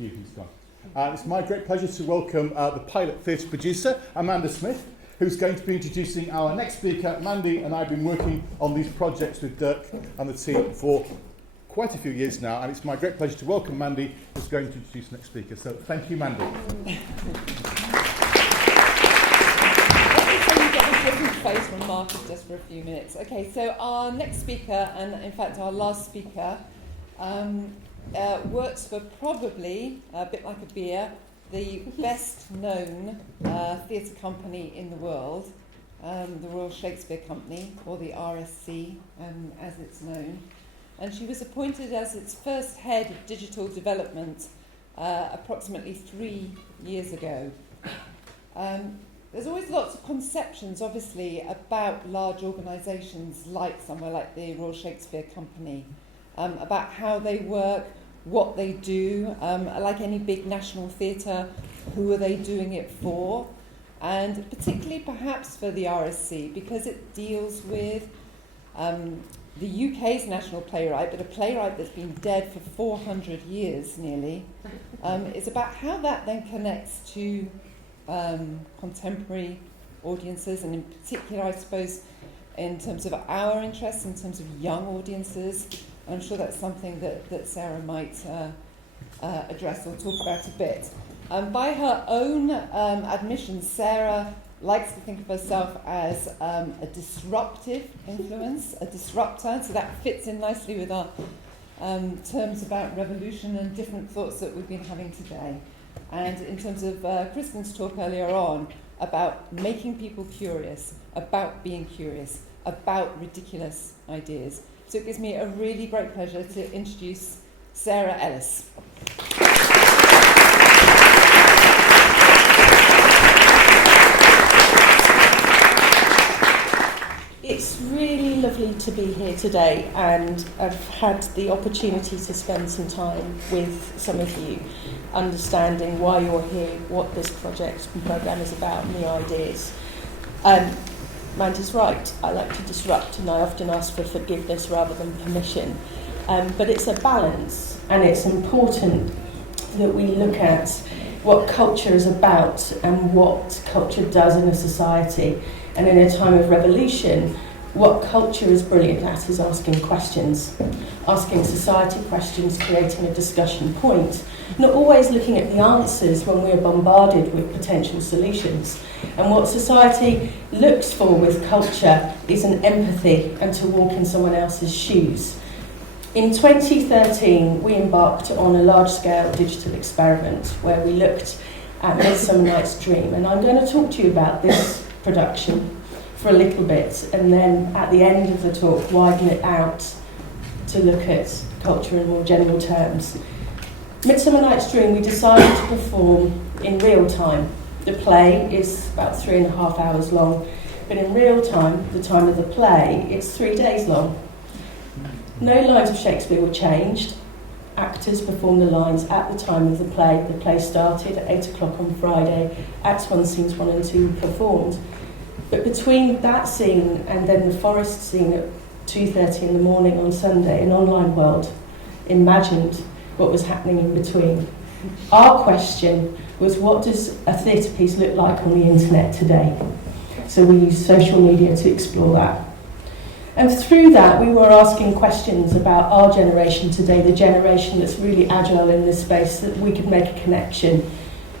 you, he's gone. It's my great pleasure to welcome the pilot theatre producer, Amanda Smith, who's going to be introducing our next speaker. Mandy and I have been working on these projects with Dirk and the team for quite a few years now, and it's my great pleasure to welcome Mandy, who's going to introduce the next speaker. So thank you, Mandy. Different face from Marcus just for a few minutes. Okay, so our next speaker, and in fact our last speaker, works for probably, a bit like a beer, the best known theatre company in the world, the Royal Shakespeare Company, or the RSC as it's known. And she was appointed as its first head of digital development approximately 3 years ago. There's always lots of conceptions, obviously, about large organisations like somewhere like the Royal Shakespeare Company, about how they work, what they do. Like any big national theatre, who are they doing it for? And particularly perhaps for the RSC, because it deals with the UK's national playwright, but a playwright that's been dead for 400 years nearly. It's about how that then connects to contemporary audiences, and in particular, I suppose, in terms of our interests, in terms of young audiences. I'm sure that's something that Sarah might address or talk about a bit. By her own admission, Sarah likes to think of herself as a disruptive influence, a disruptor, so that fits in nicely with our terms about revolution and different thoughts that we've been having today. And in terms of Kristen's talk earlier on about making people curious, about being curious, about ridiculous ideas. So it gives me a really great pleasure to introduce Sarah Ellis. It's really lovely to be here today, and I've had the opportunity to spend some time with some of you, understanding why you're here, what this project and programme is about, and the ideas. Mandy's right, I like to disrupt, and I often ask for forgiveness rather than permission. But it's a balance, and it's important that we look at what culture is about and what culture does in a society. And in a time of revolution, what culture is brilliant at is asking questions, asking society questions, creating a discussion point, not always looking at the answers when we're bombarded with potential solutions. And what society looks for with culture is an empathy and to walk in someone else's shoes. In 2013, we embarked on a large-scale digital experiment where we looked at Midsummer Night's Dream. And I'm going to talk to you about this production for a little bit, and then at the end of the talk widen it out to look at culture in more general terms. Midsummer Night's Dream we decided to perform in real time. The play is about 3.5 hours long, but in real time, the time of the play, it's 3 days long. No lines of Shakespeare were changed. Actors performed the lines at the time of the play. The play started at 8 o'clock on Friday. Acts 1, scenes 1 and 2 were performed. But between that scene and then the forest scene at 2:30 in the morning on Sunday, an online world imagined what was happening in between. Our question was, what does a theatre piece look like on the internet today? So we used social media to explore that. And through that, we were asking questions about our generation today, the generation that's really agile in this space, that we could make a connection.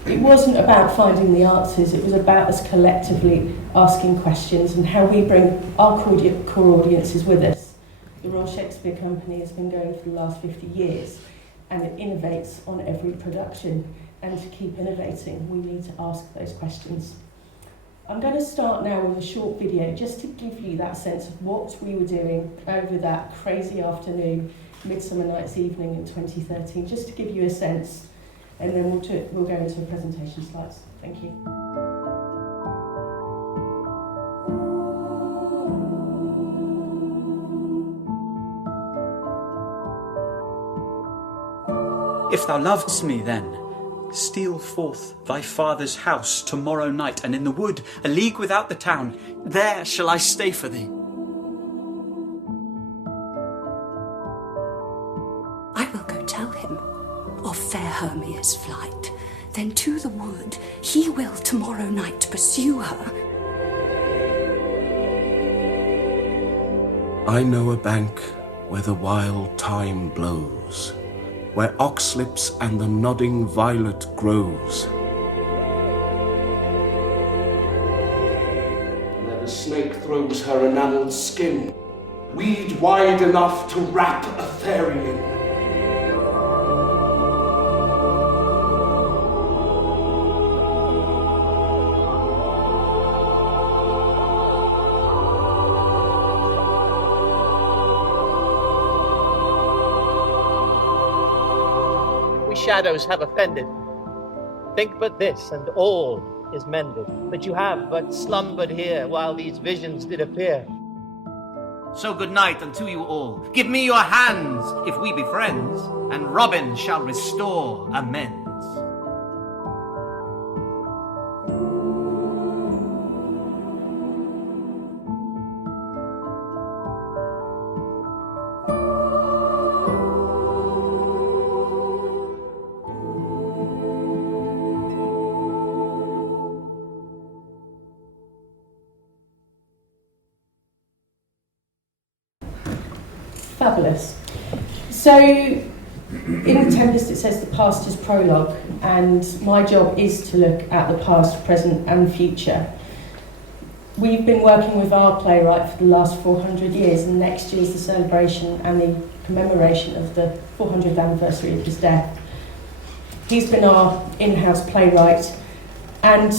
It wasn't about finding the answers, it was about us collectively asking questions and how we bring our core audiences with us. The Royal Shakespeare Company has been going for the last 50 years, and it innovates on every production. And to keep innovating, we need to ask those questions. I'm going to start now with a short video just to give you that sense of what we were doing over that crazy afternoon, Midsummer Night's Evening in 2013, just to give you a sense, and then we'll go into presentation slides. Thank you. If thou lovest me, then steal forth thy father's house tomorrow night, and in the wood, a league without the town, there shall I stay for thee. I will go tell him of fair Hermia's flight. Then to the wood he will tomorrow night pursue her. I know a bank where the wild thyme blows, where oxlips and the nodding violet grows. Where the snake throws her enamelled skin, weed wide enough to wrap a fairy in. Shadows have offended. Think but this, and all is mended. But you have but slumbered here while these visions did appear. So good night unto you all. Give me your hands, if we be friends, and Robin shall restore amends. Fabulous. So, in The Tempest it says the past is prologue, and my job is to look at the past, present and future. We've been working with our playwright for the last 400 years, and next year is the celebration and the commemoration of the 400th anniversary of his death. He's been our in-house playwright, and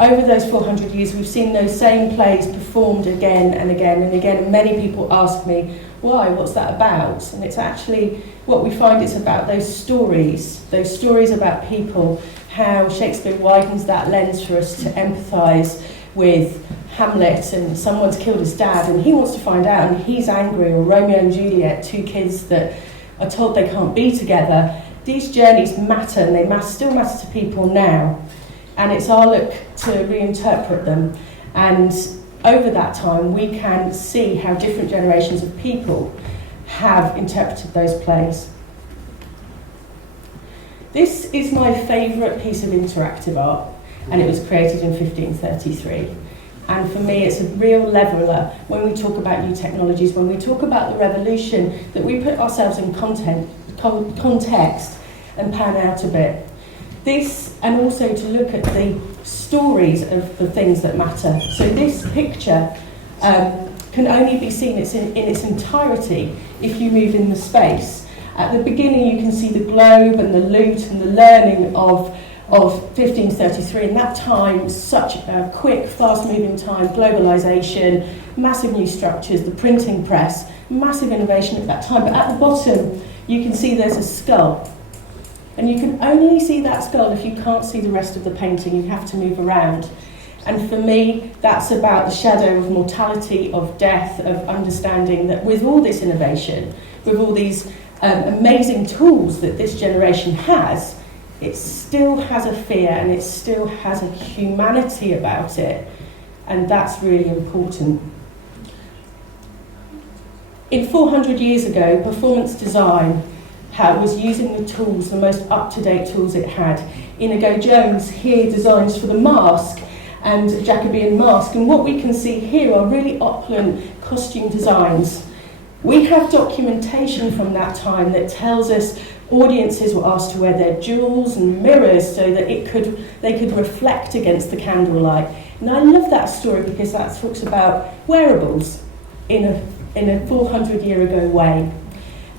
over those 400 years we've seen those same plays performed again and again and again, and many people ask me, why, what's that about? And it's actually, what we find it's about those stories about people, how Shakespeare widens that lens for us to empathise with Hamlet, and someone's killed his dad and he wants to find out and he's angry, or Romeo and Juliet, two kids that are told they can't be together. These journeys matter, and they still matter to people now, and it's our look to reinterpret them. And over that time we can see how different generations of people have interpreted those plays. This is my favourite piece of interactive art, and it was created in 1533. And for me it's a real leveller when we talk about new technologies, when we talk about the revolution, that we put ourselves in context and pan out a bit. This, and also to look at the stories of the things that matter. So this picture can only be seen in its entirety if you move in the space. At the beginning you can see the globe and the lute and the learning of 1533. In that time, such a quick, fast-moving time, globalisation, massive new structures, the printing press, massive innovation at that time. But at the bottom you can see there's a skull. And you can only see that skull if you can't see the rest of the painting. You have to move around. And for me, that's about the shadow of mortality, of death, of understanding that with all this innovation, with all these amazing tools that this generation has, it still has a fear and it still has a humanity about it. And that's really important. In 400 years ago, performance design was using the tools, the most up-to-date tools it had. Inigo Jones here designs for the mask and Jacobean mask, and what we can see here are really opulent costume designs. We have documentation from that time that tells us audiences were asked to wear their jewels and mirrors so that they could reflect against the candlelight. And I love that story because that talks about wearables in a 400-year-ago way.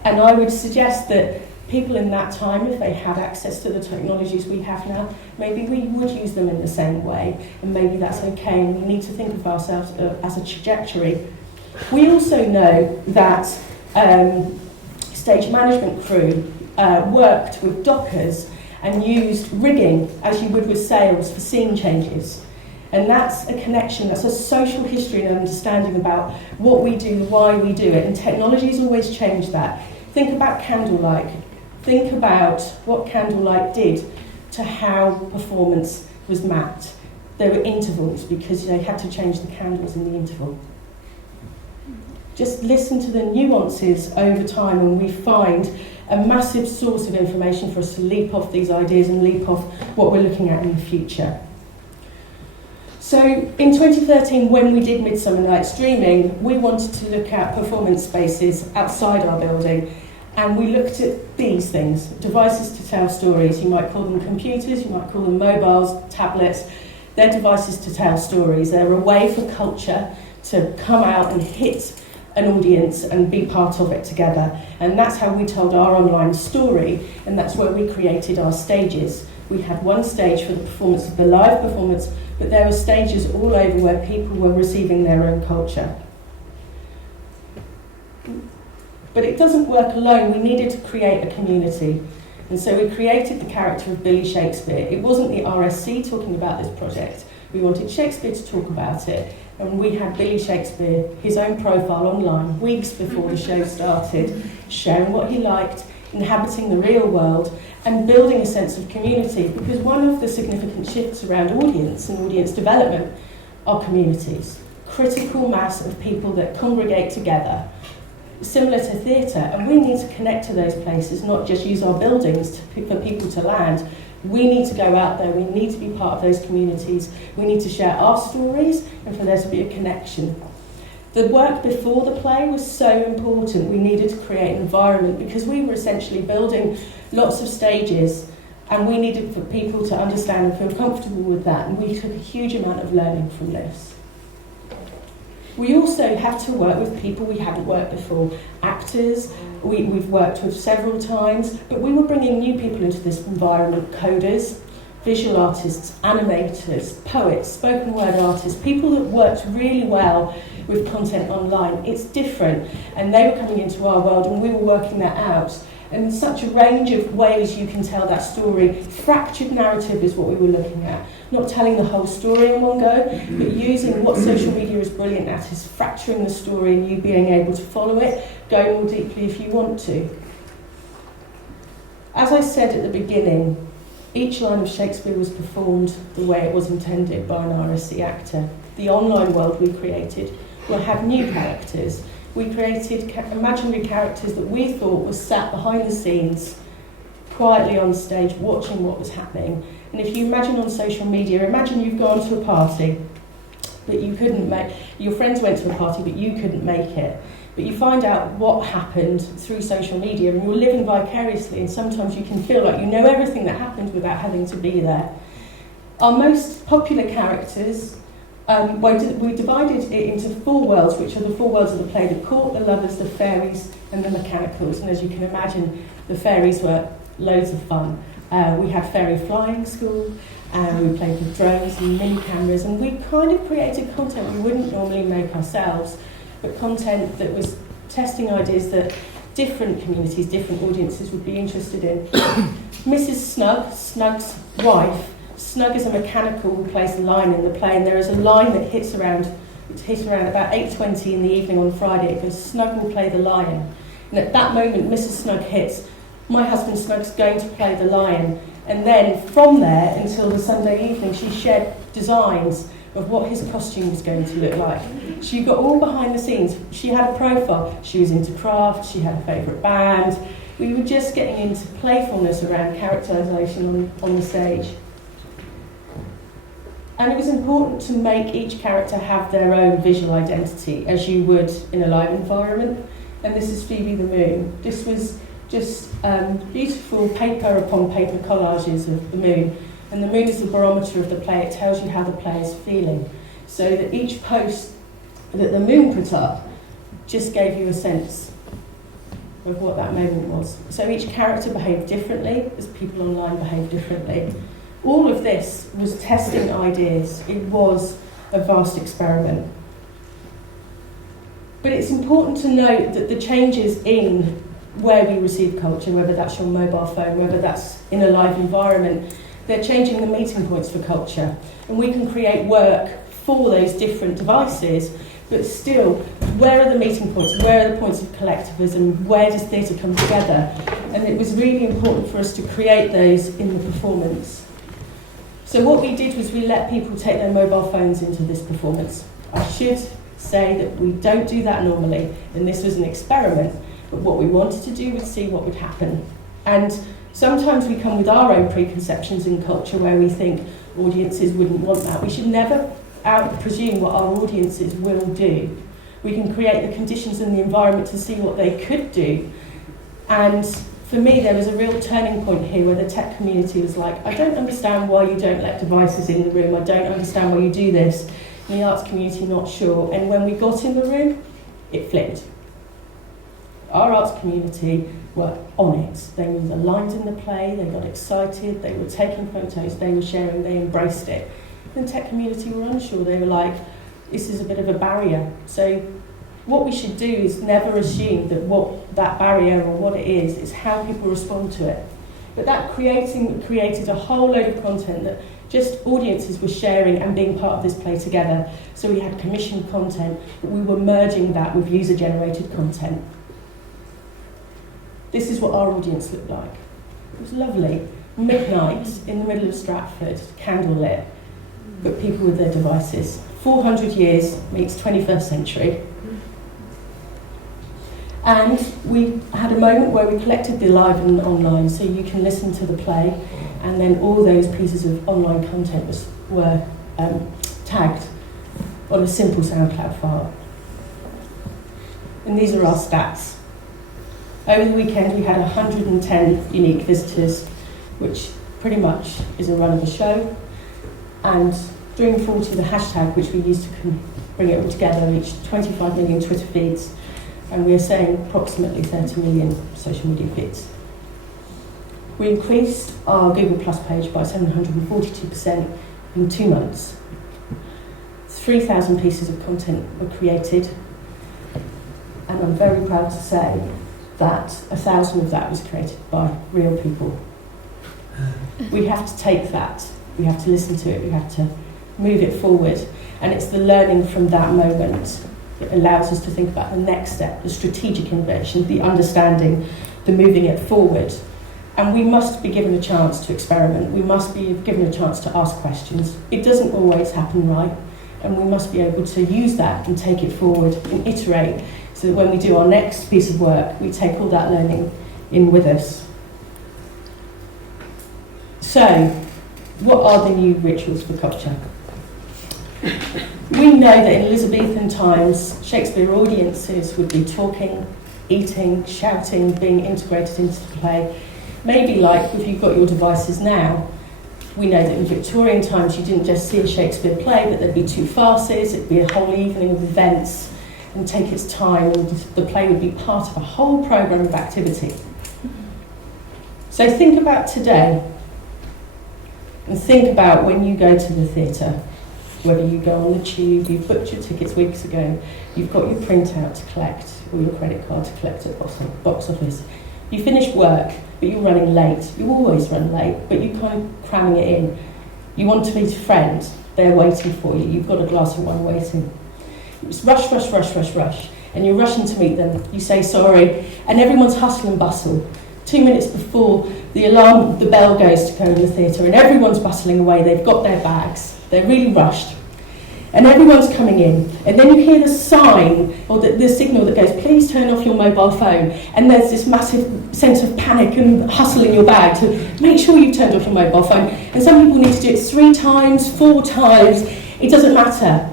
And I would suggest that people in that time, if they had access to the technologies we have now, maybe we would use them in the same way, and maybe that's okay, and we need to think of ourselves as a trajectory. We also know that stage management crew worked with dockers and used rigging, as you would with sails, for scene changes. And that's a connection, that's a social history and understanding about what we do, why we do it, and technology's always changed that. Think about candlelight. Think about what candlelight did to how performance was mapped. There were intervals because they had to change the candles in the interval. Just listen to the nuances over time, and we find a massive source of information for us to leap off these ideas and leap off what we're looking at in the future. So in 2013, when we did Midsummer Night's Dreaming, we wanted to look at performance spaces outside our building, and we looked at these things, devices to tell stories. You might call them computers, you might call them mobiles, tablets. They're devices to tell stories. They're a way for culture to come out and hit an audience and be part of it together. And that's how we told our online story, and that's where we created our stages. We had one stage for the performance of the live performance, but there were stages all over where people were receiving their own culture. But it doesn't work alone. We needed to create a community. And so we created the character of Billy Shakespeare. It wasn't the RSC talking about this project. We wanted Shakespeare to talk about it. And we had Billy Shakespeare, his own profile online, weeks before the show started, sharing what he liked, inhabiting the real world, and building a sense of community. Because one of the significant shifts around audience and audience development are communities. Critical mass of people that congregate together, similar to theatre, and we need to connect to those places, not just use our buildings for people to land. We need to go out there, we need to be part of those communities, we need to share our stories and for there to be a connection. The work before the play was so important. We needed to create an environment because we were essentially building lots of stages and we needed for people to understand and feel comfortable with that, and we took a huge amount of learning from this. We also had to work with people we hadn't worked before, actors, we've worked with several times, but we were bringing new people into this environment, coders, visual artists, animators, poets, spoken word artists, people that worked really well with content online. It's different, and they were coming into our world and we were working that out. And such a range of ways you can tell that story. Fractured narrative is what we were looking at. Not telling the whole story in one go, but using what social media is brilliant at is fracturing the story and you being able to follow it, go more deeply if you want to. As I said at the beginning, each line of Shakespeare was performed the way it was intended by an RSC actor. The online world we created will have new characters. We created imaginary characters that we thought were sat behind the scenes, quietly on stage, watching what was happening. And if you imagine on social media, imagine you've gone to a party, but you couldn't make, your friends went to a party, but you couldn't make it. But you find out what happened through social media, and you're living vicariously, and sometimes you can feel like you know everything that happened without having to be there. Our most popular characters, we divided it into 4 worlds, which are the 4 worlds of the play: the court, the lovers, the fairies, and the mechanicals. And as you can imagine, the fairies were loads of fun. We had fairy flying school, we played with drones and mini cameras, and we kind of created content we wouldn't normally make ourselves, but content that was testing ideas that different communities, different audiences would be interested in. Mrs. Snug, Snug's wife, Snug is a mechanical who plays the lion in the play, and there is a line that hits around about 8:20 in the evening on Friday. It goes, Snug will play the lion. And at that moment, Mrs. Snug hits, my husband Snug's going to play the lion. And then from there until the Sunday evening, she shared designs of what his costume was going to look like. She got all behind the scenes. She had a profile. She was into craft, she had a favourite band. We were just getting into playfulness around characterisation on the stage. And it was important to make each character have their own visual identity, as you would in a live environment. And this is Phoebe the Moon. This was just beautiful paper upon paper collages of the moon. And the moon is the barometer of the play. It tells you how the play is feeling. So that each post that the moon put up just gave you a sense of what that moment was. So each character behaved differently, as people online behave differently. All of this was testing ideas. It was a vast experiment. But it's important to note that the changes in where we receive culture, whether that's your mobile phone, whether that's in a live environment, they're changing the meeting points for culture. And we can create work for those different devices, but still, where are the meeting points? Where are the points of collectivism? Where does theatre come together? And it was really important for us to create those in the performance. So what we did was we let people take their mobile phones into this performance. I should say that we don't do that normally, and this was an experiment. but what we wanted to do was see what would happen. And sometimes we come with our own preconceptions in culture where we think audiences wouldn't want that. We should never presume what our audiences will do. We can create the conditions and the environment to see what they could do. And for me, there was a real turning point here where the tech community was like, I don't understand why you don't let devices in the room. I don't understand why you do this. And the arts community, not sure. And when we got in the room, it flipped. Our arts community were on it. They knew the lines in the play, they got excited, they were taking photos, they were sharing, they embraced it. The tech community were unsure. They were like, this is a bit of a barrier. So what we should do is never assume that what that barrier or what it is how people respond to it. But that created a whole load of content that just audiences were sharing and being part of this play together. So we had commissioned content, but we were merging that with user-generated content. This is what our audience looked like. It was lovely. Midnight in the middle of Stratford, candlelit, but people with their devices. 400 years meets 21st century. And we had a moment where we collected the live and online, so you can listen to the play, and then all those pieces of online content were tagged on a simple SoundCloud file. And these are our stats. Over the weekend, we had 110 unique visitors, which pretty much is a run of a show. And during 40, the hashtag, which we used to bring it all together, reached 25 million Twitter feeds, and we are saying approximately 30 million social media feeds. We increased our Google Plus page by 742% in 2 months. 3,000 pieces of content were created, and I'm very proud to say that 1,000 of that was created by real people. We have to take that, we have to listen to it, we have to move it forward, and it's the learning from that moment that allows us to think about the next step, the strategic innovation, the understanding, the moving it forward. And we must be given a chance to experiment, we must be given a chance to ask questions. It doesn't always happen right, and we must be able to use that and take it forward and iterate, so that when we do our next piece of work, we take all that learning in with us. So, what are the new rituals for culture? We know that in Elizabethan times, Shakespeare audiences would be talking, eating, shouting, being integrated into the play. Maybe like if you've got your devices now, we know that in Victorian times you didn't just see a Shakespeare play, but there'd be 2 farces, it'd be a whole evening of events, and take its time, and the play would be part of a whole programme of activity. So think about today, and think about when you go to the theatre, whether you go on the tube, you've booked your tickets weeks ago, you've got your printout to collect, or your credit card to collect at box office. You finish work, but you're running late. You always run late, but you're kind of cramming it in. You want to meet a friend, they're waiting for you, you've got a glass of wine waiting. It's rush, rush, rush, rush, rush, and you're rushing to meet them. You say sorry, and everyone's hustle and bustle. 2 minutes before the bell goes to go in the theatre, and everyone's bustling away, they've got their bags, they're really rushed. And everyone's coming in, and then you hear the sign, or the signal that goes, please turn off your mobile phone, and there's this massive sense of panic and hustle in your bag to make sure you've turned off your mobile phone. And some people need to do it 3 times, 4 times, it doesn't matter.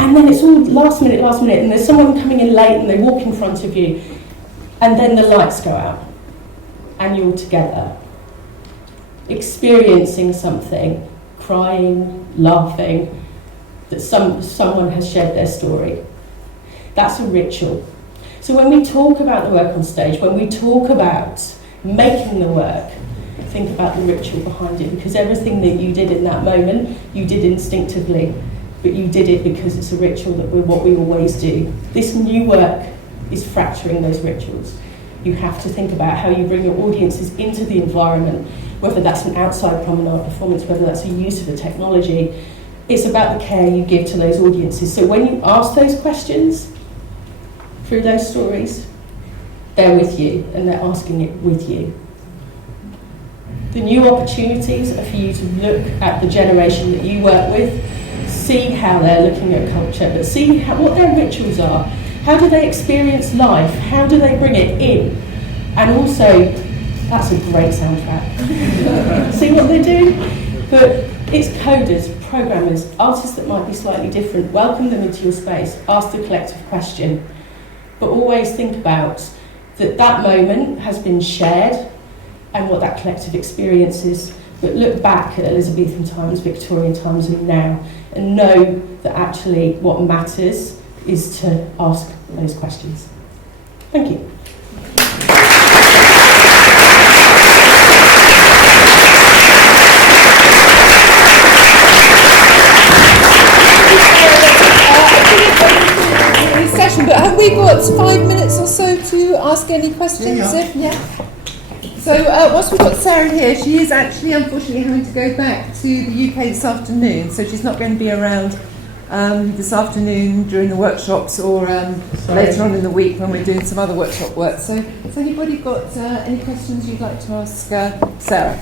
And then it's all last minute, and there's someone coming in late, and they walk in front of you, and then the lights go out, and you're together, experiencing something, crying, laughing, that someone has shared their story. That's a ritual. So when we talk about the work on stage, when we talk about making the work, think about the ritual behind it, because everything that you did in that moment, you did instinctively, but you did it because it's a ritual that what we always do. This new work is fracturing those rituals. You have to think about how you bring your audiences into the environment, whether that's an outside promenade performance, whether that's a use of the technology. It's about the care you give to those audiences. So when you ask those questions through those stories, they're with you and they're asking it with you. The new opportunities are for you to look at the generation that you work with, see how they're looking at culture, but see what their rituals are. How do they experience life? How do they bring it in? And also, that's a great soundtrack. See what they do? But it's coders, programmers, artists that might be slightly different. Welcome them into your space. Ask the collective question. But always think about that moment has been shared and what that collective experience is. But look back at Elizabethan times, Victorian times and now, and know that actually what matters is to ask those questions. Thank you. Session, but have we got 5 minutes or so to ask any questions? Yeah. So whilst we've got Sarah here, she is actually unfortunately having to go back to the UK this afternoon, so she's not going to be around this afternoon during the workshops or later on in the week when we're doing some other workshop work. So has anybody got any questions you'd like to ask Sarah?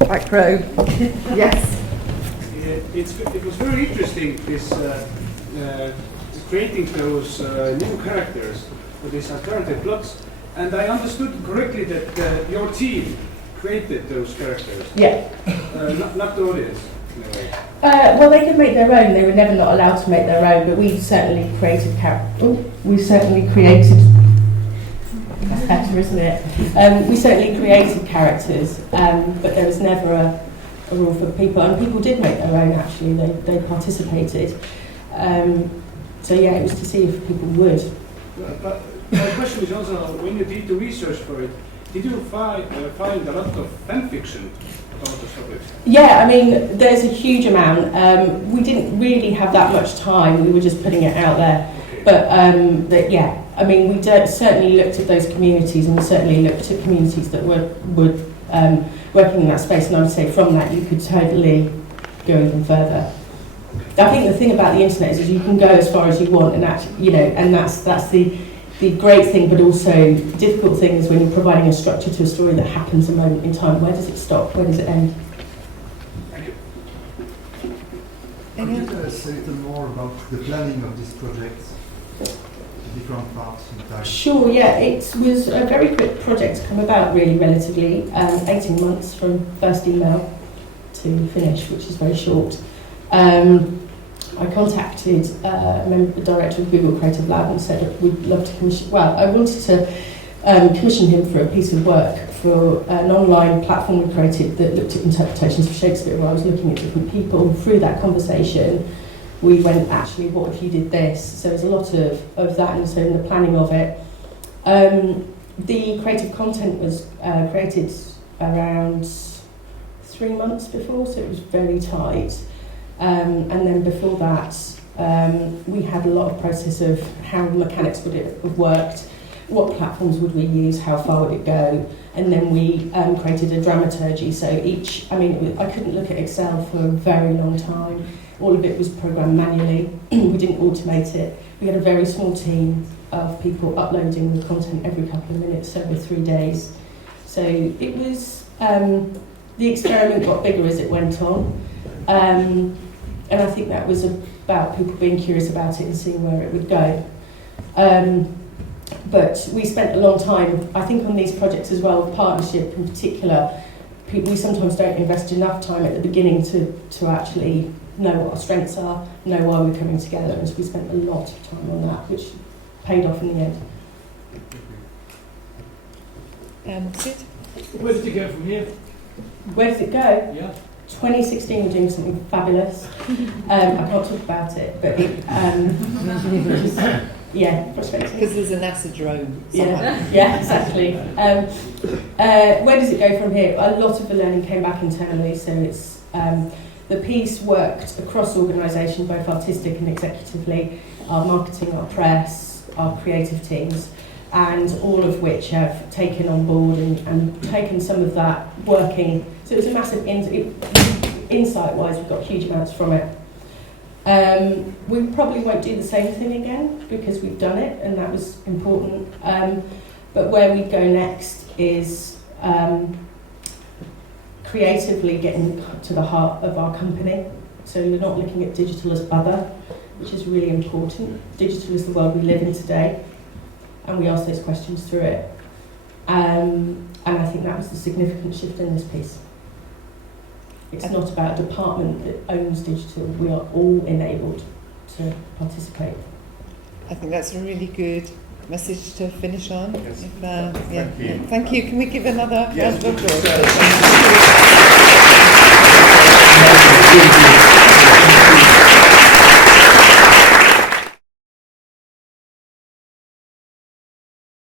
Back row. Yes. It was very interesting, this creating those new characters for these alternative plots, and I understood correctly that your team created those characters. Yeah. Not the audience. Well, they could make their own. They were never not allowed to make their own, but we certainly created characters. That's better, isn't it? We certainly created characters, but there was never a rule for people, and people did make their own. Actually, they participated. So yeah, it was to see if people would. But my question is also, when you did the research for it, did you find a lot of fan fiction about the subject? Yeah, I mean, there's a huge amount. We didn't really have that much time. We were just putting it out there. Okay. But yeah, I mean, we certainly looked at those communities, and we certainly looked at communities that were working in that space. And I would say from that, you could totally go even further. I think the thing about the internet is you can go as far as you want, and actually, and that's the great thing, but also the difficult thing is when you're providing a structure to a story that happens a moment in time. Where does it stop? Where does it end? Thank you. Could you tell us a little more about the planning of this project, the different parts in time? Sure, yeah, it was a very quick project to come about, really, relatively. 18 months from first email to finish, which is very short. I contacted the director of Google Creative Lab and said we'd love to commission. Well, I wanted to commission him for a piece of work for an online platform we created that looked at interpretations of Shakespeare, where I was looking at different people. Through that conversation, we went, actually, what if you did this? So there's a lot of that, and so in the planning of it. The creative content was created around 3 months before, so it was very tight. And then before that, we had a lot of process of how the mechanics would it have worked, what platforms would we use, how far would it go, and then we created a dramaturgy. So I couldn't look at Excel for a very long time. All of it was programmed manually. We didn't automate it. We had a very small team of people uploading the content every couple of minutes over 3 days. So it was, the experiment got bigger as it went on. And I think that was about people being curious about it and seeing where it would go. But we spent a long time, I think, on these projects as well, partnership in particular. We sometimes don't invest enough time at the beginning to actually know what our strengths are, know why we're coming together, and so we spent a lot of time on that, which paid off in the end. Sid? Where did you go from here? Where does it go? Yeah. 2016, we're doing something fabulous. I can't talk about it, but yeah, frustrating. Because there's a NASA drone. Yeah, exactly. Where does it go from here? A lot of the learning came back internally, so it's the piece worked across organisation, both artistic and executively, our marketing, our press, our creative teams, and all of which have taken on board and taken some of that working. So it was a massive insight-wise, we got huge amounts from it. We probably won't do the same thing again because we've done it, and that was important. But where we go next is creatively getting to the heart of our company. So we're not looking at digital as other. which is really important. Digital is the world we live in today, and we ask those questions through it. And I think that was the significant shift in this piece. It's not about a department that owns digital. We are all enabled to participate. I think that's a really good message to finish on. Yes. Thank you. Thank you. Can we give another Yes, round of applause? Thank you.